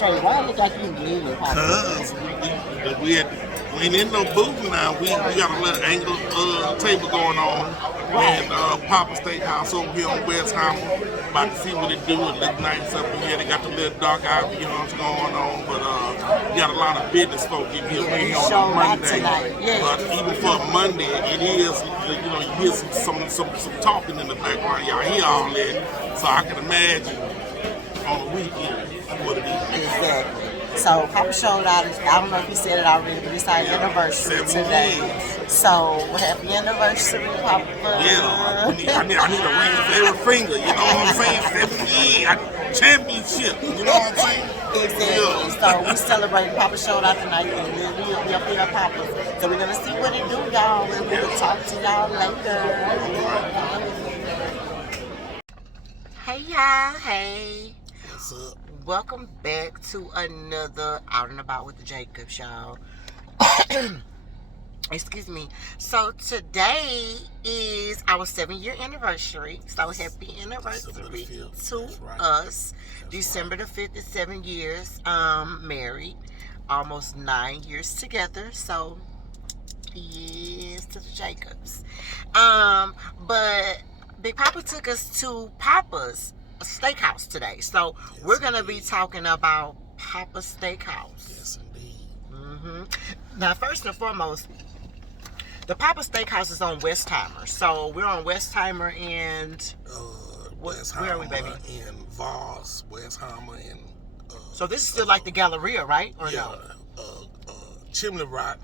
straight. Why look like you leaning, Papa? Cause we ain't in no booth now. We got a little angle table going on. Right. And Pappas Steakhouse over here on West Hammer. About to see what it do. It look nice up in here. They got the little dark out, you know what's going on. But we got a lot of business folk in here on Monday. But even for Monday, it is, you know, you hear some talking in the background. Y'all hear all that. So I can imagine on the weekend what it is. Exactly. So Papa showed out. I don't know if he said it already, but it's our anniversary today. So happy anniversary, Papa. Yeah, I need a ring for every finger. You know what I'm saying? 7 years championship. You know what I'm saying? Exactly. Yeah. So we celebrating Papa showed out tonight, and then we up here at Papa. So we're gonna see what it do, y'all, and we'll talk to y'all later. Hey y'all, hey. What's up? Welcome back to another Out and About with the Jacobs, y'all. Excuse me. So today is our 7-year anniversary. So happy anniversary to us. December the 5th is 7 years married. Almost 9 years together. So yes to the Jacobs. But Big Papa took us to Pappas Steakhouse today. So we're going to be talking about Pappas Steakhouse. Yes, indeed. Now, first and foremost, the Pappas Steakhouse is on Westheimer. So we're on Westheimer and where are we, baby? In Voss, Westheimer, and so this is still like the Galleria, right? Or no? Chimney Rock,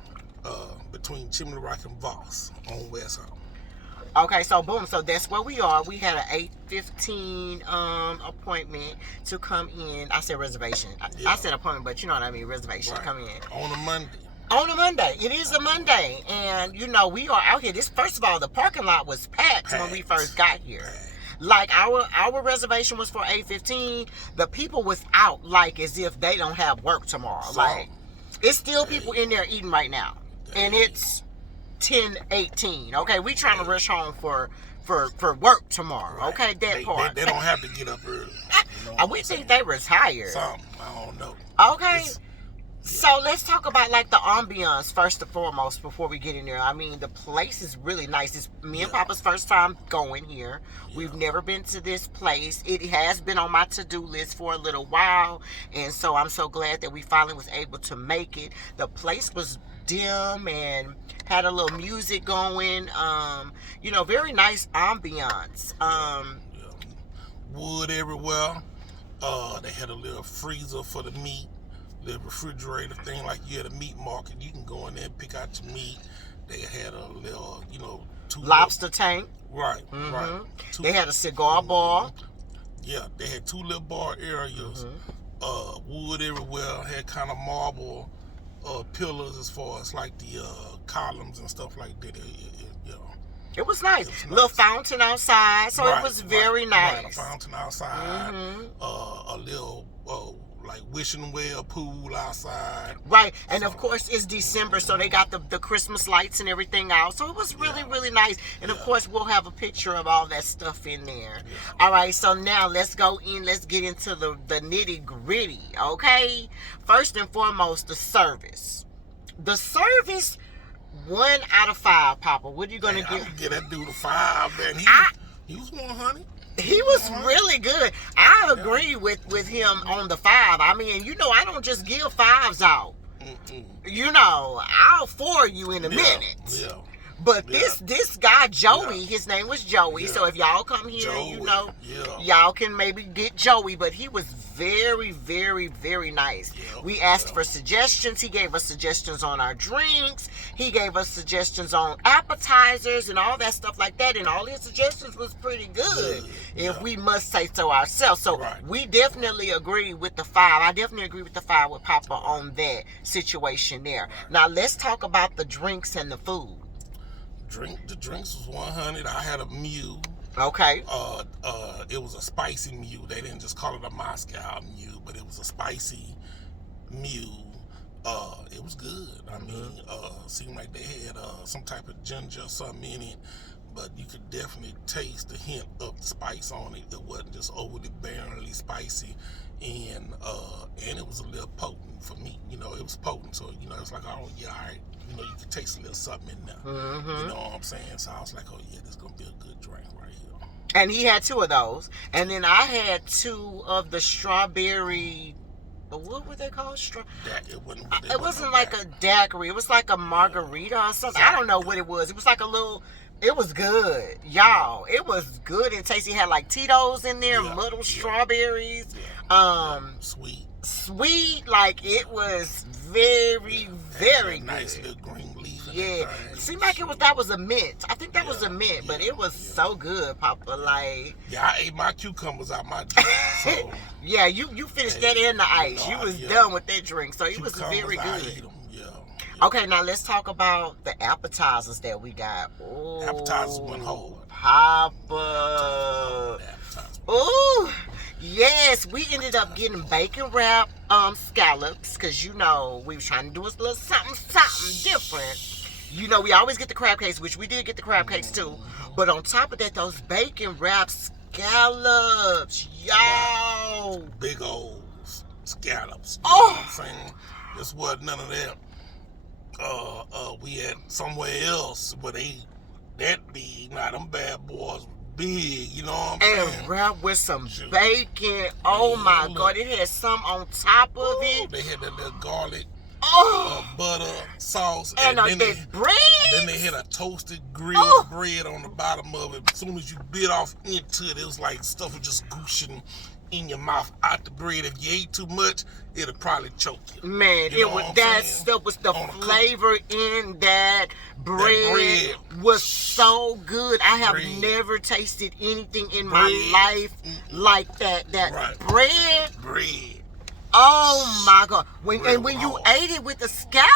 between Chimney Rock and Voss on Westheimer. Okay, so boom, so that's where we are. We had an 8:15 appointment to come in. I said reservation. I said appointment, but you know what I mean, reservation to come in. On a Monday. On a Monday. It is a Monday. And, you know, we are out here. This, first of all, the parking lot was packed when we first got here. Like, our reservation was for 8:15. The people was out like as if they don't have work tomorrow. Like, it's still people in there eating right now. And it's 10:18. Okay, we trying to rush home for work tomorrow. Okay, that part. They don't have to get up early. You know we think they retired. Some, I don't know. Okay. So let's talk about like the ambiance first and foremost before we get in there. I mean, the place is really nice. It's me and Papa's first time going here. We've never been to this place. It has been on my to-do list for a little while, and so I'm so glad that we finally was able to make it. The place was dim and had a little music going. You know, very nice ambiance. Wood everywhere. They had a little freezer for the meat. The refrigerator thing, like you at a meat market, you can go in there and pick out your meat. They had a little, you know, lobster tank. Right. They had a cigar bar. Yeah, they had 2 little bar areas. Wood everywhere. Had kind of marble pillars as far as like the columns and stuff like that. It was nice. Little fountain outside, so it was very nice. Right, a fountain outside. A little like wishing well pool outside. Right, and of course it's December, so they got the Christmas lights and everything out. So it was really, really nice. And of course we'll have a picture of all that stuff in there. All right, so now let's go in. Let's get into the nitty gritty, okay? First and foremost, the service. The service, 1 out of 5, Papa. What are you gonna give? I would give that dude a 5, man. He was 100. He was really good. I agree with him on the 5. I mean, you know, I don't just give 5s out. You know, I'll 4 you in a minute. But this guy, Joey, his name was Joey. So if y'all come here, you know, y'all can maybe get Joey. But he was very, very, very nice. We asked for suggestions. He gave us suggestions on our drinks. He gave us suggestions on appetizers and all that stuff like that. And all his suggestions was pretty good, if we must say so ourselves. So we definitely agree with the 5. I definitely agree with the 5 with Papa on that situation there. Now let's talk about the drinks and the food. The drinks was 100. I had a mule. Okay. It was a spicy mule. They didn't just call it a Moscow mule, but it was a spicy mule. It was good. I mean, seemed like they had some type of ginger or something in it. but you could definitely taste the hint of the spice on it. It wasn't just overly barely spicy, and it was a little potent for me. You know, it was potent, so you know, it's like, oh yeah, all right. You know, you can taste a little something in there. You know what I'm saying? So I was like, oh yeah, this is gonna be a good drink right here. And he had 2 of those, and then I had 2 of the strawberry. What were they called? It wasn't like a daiquiri. It was like a margarita or something. I don't know what it was. It was like a little. It was good, y'all. It was good and tasty. It had like Tito's in there, little strawberries. Sweet. Like it was very, very good. Nice little green leaf. Yeah, it seemed like that was a mint. I think that was a mint, but it was so good, Papa. Like, yeah, I ate my cucumbers out my drink. So yeah, you finished that in the ice. You was done with that drink, so it was very good. I eat them, Okay, now let's talk about the appetizers that we got. Ooh, appetizers went hard. Papa. Ooh, yes, we ended up getting bacon wrap scallops because you know we was trying to do a little something different. You know, we always get the crab cakes, which we did get the crab cakes too. But on top of that, those bacon wrap scallops, y'all. Big old scallops. You know what I'm saying? This wasn't none of that. We had somewhere else where that big. Now them bad boys big, you know what I'm saying? And wrapped with some bacon. Oh my God, it had some on top of it. They had that little garlic. Butter, sauce, and then that bread. Then they had a toasted grilled bread on the bottom of it. As soon as you bit off into it, it was like stuff was just gooshing in your mouth out the bread. If you ate too much, it'll probably choke you. Man, you know that stuff was the flavor in that bread was so good. I have never tasted anything in my life like that. That bread. Oh my God! When you ate it with the scallop,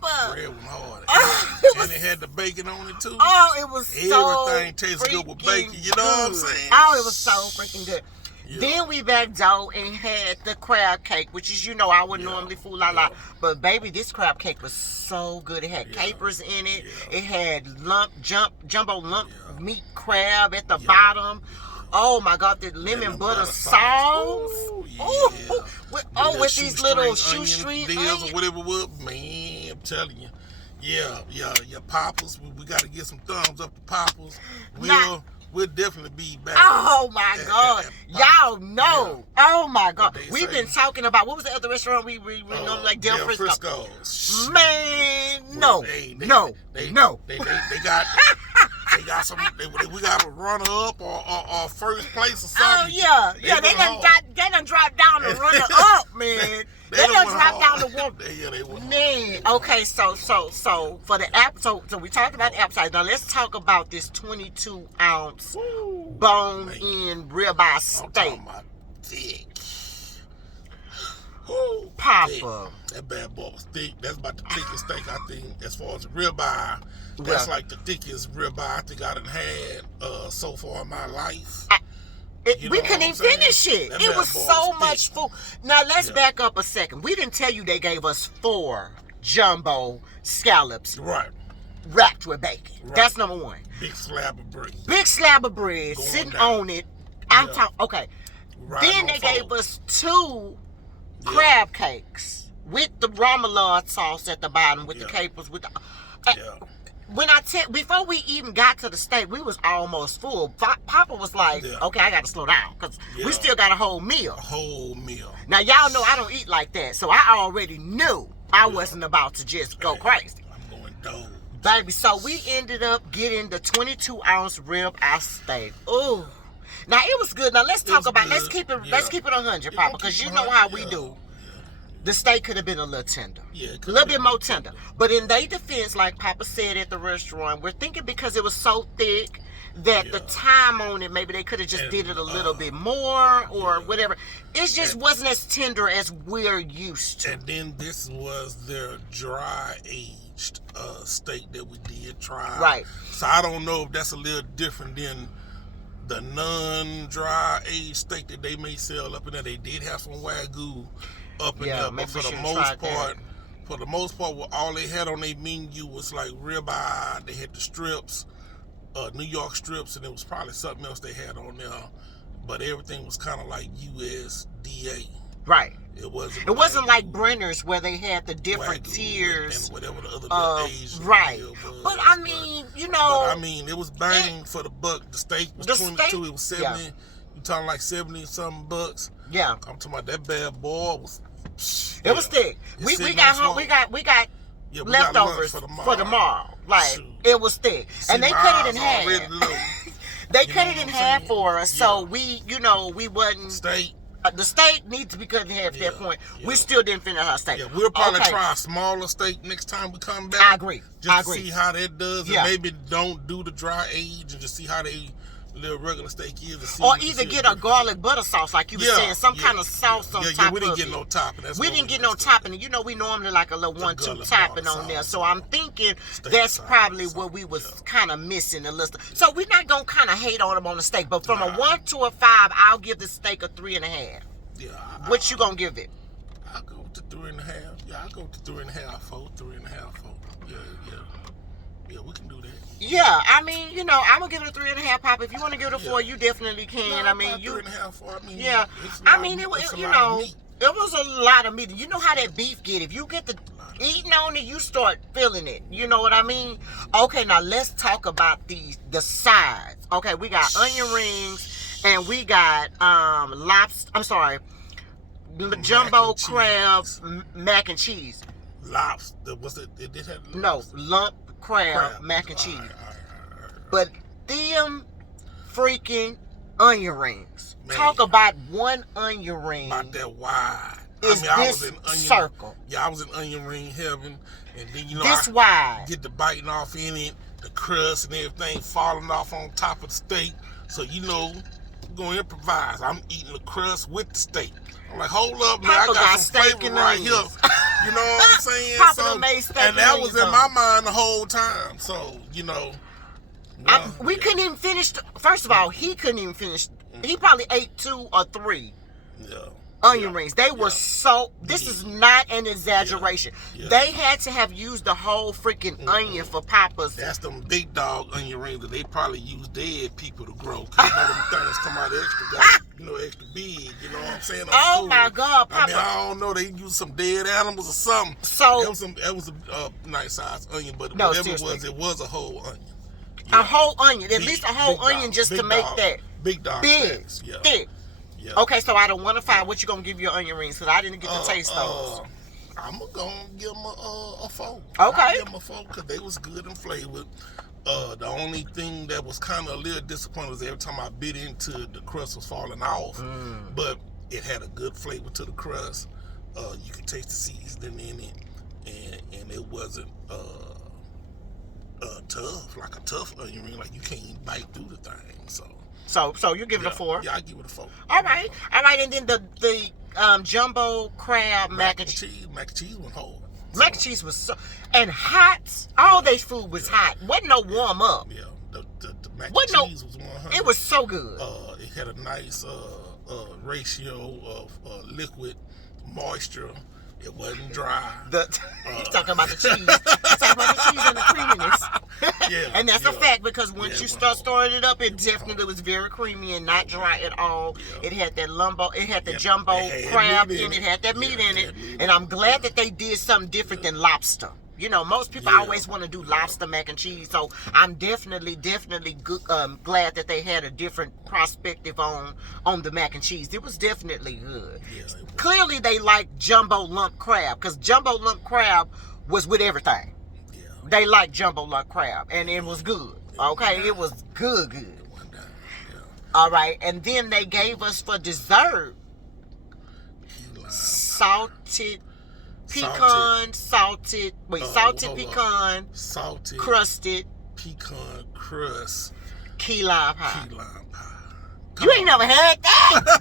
bread was hard, and it had the bacon on it too. Oh, it was so everything tastes good with bacon. You know what I'm saying? Oh, it was so freaking good. Yeah. Then we backed out and had the crab cake, which is, you know, I would normally fool la la, but baby, this crab cake was so good. It had capers in it. It had jumbo lump meat crab at the bottom. Oh my God, the lemon butter sauce. With these little shoestring deals or whatever it was. Man, I'm telling you. Yeah, Pappas. We got to get some thumbs up to Pappas. We'll definitely be back. Oh my God. Y'all know. Yeah. Oh my God. We've been talking about, what was the other restaurant we know, like Del Frisco? Man, no. They got They got some. We got a runner up or first place or something. Oh yeah. They done dropped down the runner up, man. They done dropped down the one. They went man. Okay, so for the app, so we talked about the appetizer. Now let's talk about this 22-ounce bone-in ribeye steak. I'm talking about thick. Papa. That bad boy was thick. That's about the thickest steak, I think, as far as ribeye. That's like the thickest ribeye I think I done had so far in my life. We couldn't even finish it. It was so much food. Now let's back up a second. We didn't tell you they gave us 4 jumbo scallops. Wrapped with bacon. That's number 1. Big slab of bread. Going sitting down on it. I'm talking. Okay. Then they gave us 2 crab cakes with the remoulade sauce at the bottom, with the capers, with the. Before we even got to the steak, we was almost full. Papa was like, okay, I got to slow down because we still got a whole meal. Now, y'all know I don't eat like that, so I already knew I wasn't about to just go crazy. I'm going dope. Baby, so we ended up getting the 22-ounce rib-eye steak. Ooh. Now, it was good. Now, let's keep it 100, Papa, because you know how we do. The steak could have been a little tender. A little bit more tender. But in their defense, like Papa said at the restaurant, we're thinking because it was so thick that the time on it, maybe they could have just did it a little bit more or whatever. It just wasn't as tender as we're used to. And then this was their dry-aged steak that we did try. Right. So I don't know if that's a little different than the non-dry-aged steak that they may sell up in there. They did have some Wagyu up in there, but for the most part, all they had on their menu was like ribeye. They had the strips, New York strips, and it was probably something else they had on there, but everything was kind of like USDA. Right. It wasn't. It wasn't like Brenner's where they had the different tiers and whatever the other Asian right. meal was. But I mean, you know. But I mean, it was bang for the buck. The steak was 22. It was 70. Yeah. You talking like 70 something bucks? Yeah. I'm talking about that bad boy was. It was thick. We got home. We got leftovers for tomorrow. Like shoot. It was thick, and they cut it in half. They cut it in half for us, so we, we wasn't. Steak. The steak needs to be cut in half at that point. Yeah. We still didn't finish our steak. Yeah, we'll probably try a smaller steak next time we come back. I agree. Just to see how that does, and maybe don't do the dry age, and just see how they little regular steak is. Or either get a garlic butter sauce, like you were saying, some kind of sauce on top of it. We didn't get no topping. We didn't get no topping. We normally like a little 1-2 topping on there. So I'm thinking that's probably what we was kind of missing a little. So we're not gonna kind of hate on them on the steak, but from a 1 to a 5, I'll give the steak a 3.5. Yeah. What you gonna give it? I'll go to 3.5. Yeah, I'll go to 3.5, 4. 3.5, 4. Yeah, we can do that. Yeah, I mean, I'm gonna give it a 3.5, Pop. If you want to give it a 4, you definitely can. No, I mean, 3.5, 4. I mean, yeah. It was, it was a lot of meat. You know how that beef get. If you get the eating on it, you start feeling it. You know what I mean? Okay, now let's talk about the sides. Okay, we got onion rings and we got lobster. I'm sorry, jumbo crab mac and cheese. Lobster? Was it? It did have lobster. No, lump crab mac and cheese. All right. But them freaking onion rings. Man. Talk about one onion ring. About that wide. I was in onion circle. Yeah, I was in onion ring heaven, and then this wide. Get the biting off in it, the crust and everything falling off on top of the steak. So we're gonna improvise. I'm eating the crust with the steak. I'm like, hold up, man, I got some flavor right here. You know what I'm saying? And that was in my mind the whole time. So we couldn't even finish. First of all, he couldn't even finish. He probably ate 2 or 3 onion rings. They were so. This is not an exaggeration. They had to have used the whole freaking onion for Pappas. That's them big dog onion rings that they probably use dead people to grow. Cause them things come out extra big. You know what I'm saying? Oh my God, Papa! I mean, I don't know. They use some dead animals or something. So it was a nice sized onion, but whatever it was a whole onion. A whole onion, at least a whole onion, just to make that big dog, thick. Yeah. Okay, so out of 1 to 5, what you gonna give your onion rings? Cause I didn't get to taste those. I'm gonna give them a 4. Okay. I'll give them a 4 because they was good and flavored. The only thing that was kind of a little disappointing was every time I bit into the crust was falling off. But it had a good flavor to the crust. You could taste the seasoning in it, and it wasn't tough, like a tough onion ring. Like you can't even bite through the thing. So you give it a 4? Yeah, I give it a 4. All right, and then the jumbo crab mac and cheese. Mac and cheese was hard. Mac and cheese was so and hot. All their food was hot. Wasn't no warm up. Yeah, the mac and cheese was 100. It was so good. It had a nice ratio of liquid moisture. It wasn't dry. He's talking about the cheese. He's talking about the cheese and the creaminess. And that's a fact because once you start stirring it up, it definitely was very creamy and not dry at all. It had that jumbo crab in it. It had that meat in it. And I'm glad that they did something different than lobster. Most people always want to do lobster mac and cheese, so I'm definitely glad that they had a different perspective on the mac and cheese. It was definitely good. Clearly, they liked jumbo lump crab because jumbo lump crab was with everything. They liked jumbo lump crab, and it was good. Okay, it was good. All right, and then they gave us for dessert salted pecan, crusted pecan crust, key lime pie. You ain't never had that.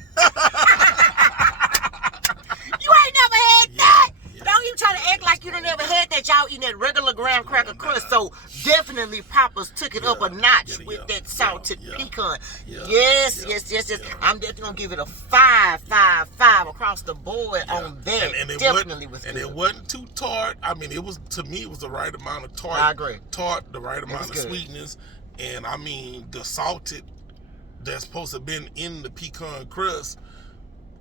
You ain't never had that. Don't even try to act like you done never had that. Y'all eating that regular graham cracker crust. So definitely Pappas took it up a notch with that salted pecan. Yes. I'm definitely gonna give it a 5 across the board on that. And it definitely was good. And it wasn't too tart. I mean, it was, to me, it was the right amount of tart. I agree. Tart, the right amount of sweetness. And I mean, the salted that's supposed to have been in the pecan crust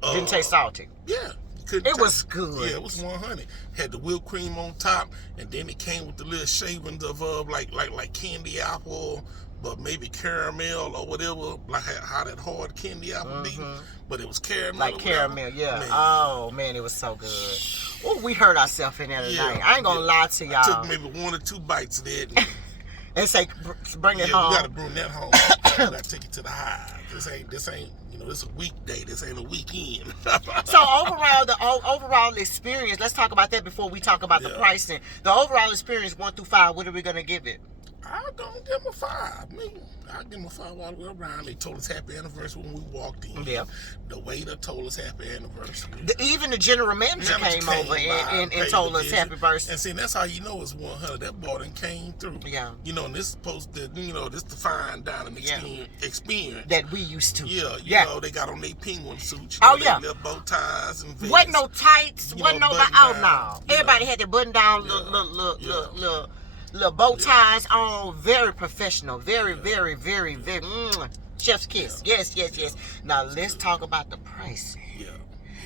didn't taste salty. Yeah. It was good. Yeah, it was 100. Had the whipped cream on top, and then it came with the little shavings of like candy apple, but maybe caramel or whatever, like how that hard candy apple be. But it was caramel. Like caramel, yeah. Man. Oh man, it was so good. Oh, we hurt ourselves in there tonight. I ain't gonna lie to y'all. I took maybe 1 or 2 bites of that. And say, bring it home. You gotta bring that home. You gotta take it to the hive. This ain't. This a weekday. This ain't a weekend. So overall, the overall experience. Let's talk about that before we talk about the pricing. The overall experience, 1 through 5. What are we gonna give it? I'm gonna give him a 5. I'll give him a 5 all the way around. They told us happy anniversary when we walked in. Yeah. The waiter told us happy anniversary. Even the general manager came over and told us happy birthday. And see, that's how you know it's 100. That boy done came through. Yeah. And this is supposed to, this the fine dining experience that we used to. Yeah. They got on their penguin suits. Their little bow ties and vests. Wasn't no tights. Wasn't no no. Everybody had their button down little bow ties on, very professional, very, very, very, very, chef's kiss. Yes. Now let's talk about the pricing.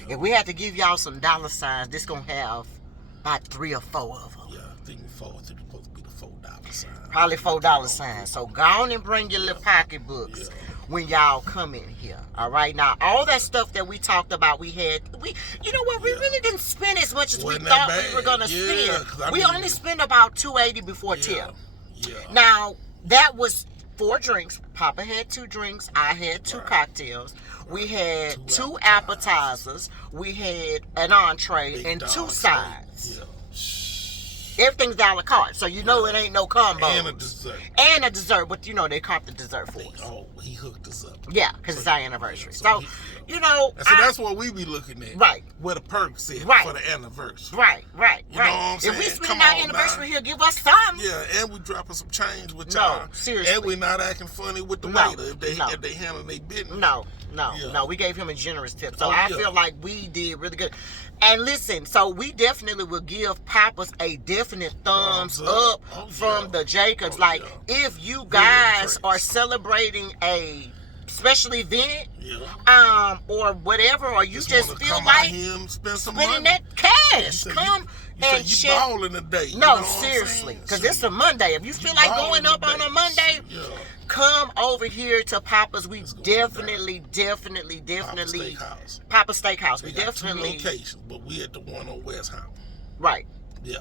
If we had to give y'all some dollar signs, this gonna have about 3 or 4 of them. I think 4 is supposed to be the $4 sign. Probably $4 signs. So go on and bring your little pocketbooks when y'all come in here. All right. Now all that stuff that we talked about, we you know what? We really didn't spend as much as we thought we were gonna spend. We only spent about $280 before tip. Now that was 4 drinks. Papa had 2 drinks. I had 2 cocktails. We had 2 appetizers. We had an entree and 2 sides. Everything's a la carte, so it ain't no combo. And a dessert. But they caught the dessert for us. Oh, he hooked us up. Yeah, because it's our anniversary. So that's what we be looking at. Right. Where the perks is for the anniversary. Right. You know what I'm saying? If we spend our anniversary here, give us some. Yeah, and we dropping some change with y'all. No, seriously. And we not acting funny with the waiter if they handle their business. No, we gave him a generous tip. So I feel like we did really good. And listen, so we definitely will give Pappas a definite thumbs up from the Jacobs. If you guys are celebrating a special event, or whatever, or you just feel like spending that cash, come and check. Balling today. No, seriously, because it's a Monday. If you feel like going up on a Monday, come over here to Pappas. We definitely Pappas Steakhouse. We definitely 2 locations, but we at the one on West Ham. Right. Yeah.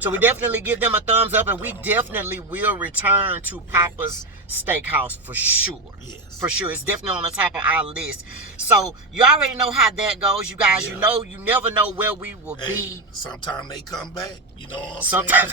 So we definitely give them a thumbs up, and we definitely will return to Pappas Steakhouse for sure. Yes. For sure. It's definitely on the top of our list. So you already know how that goes, you guys. You never know where we will be. Sometimes they come back. You know what I'm saying?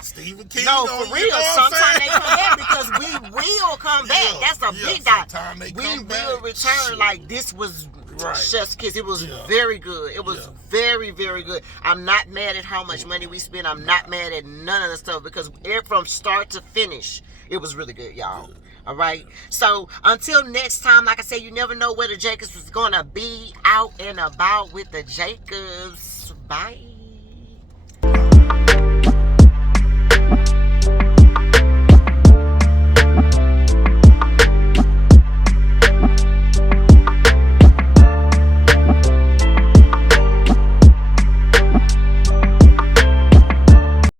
Stephen King. No, for real. Sometimes they come back because we will come back. That's a big dot. We will return. Like this was chef's kiss. It was very good. It was very, very good. I'm not mad at how much money we spent. I'm not mad at none of the stuff because from start to finish, it was really good, y'all. All right. So until next time, like I said, you never know where the Jacobs is gonna be. Out and about with the Jacobs. Bye.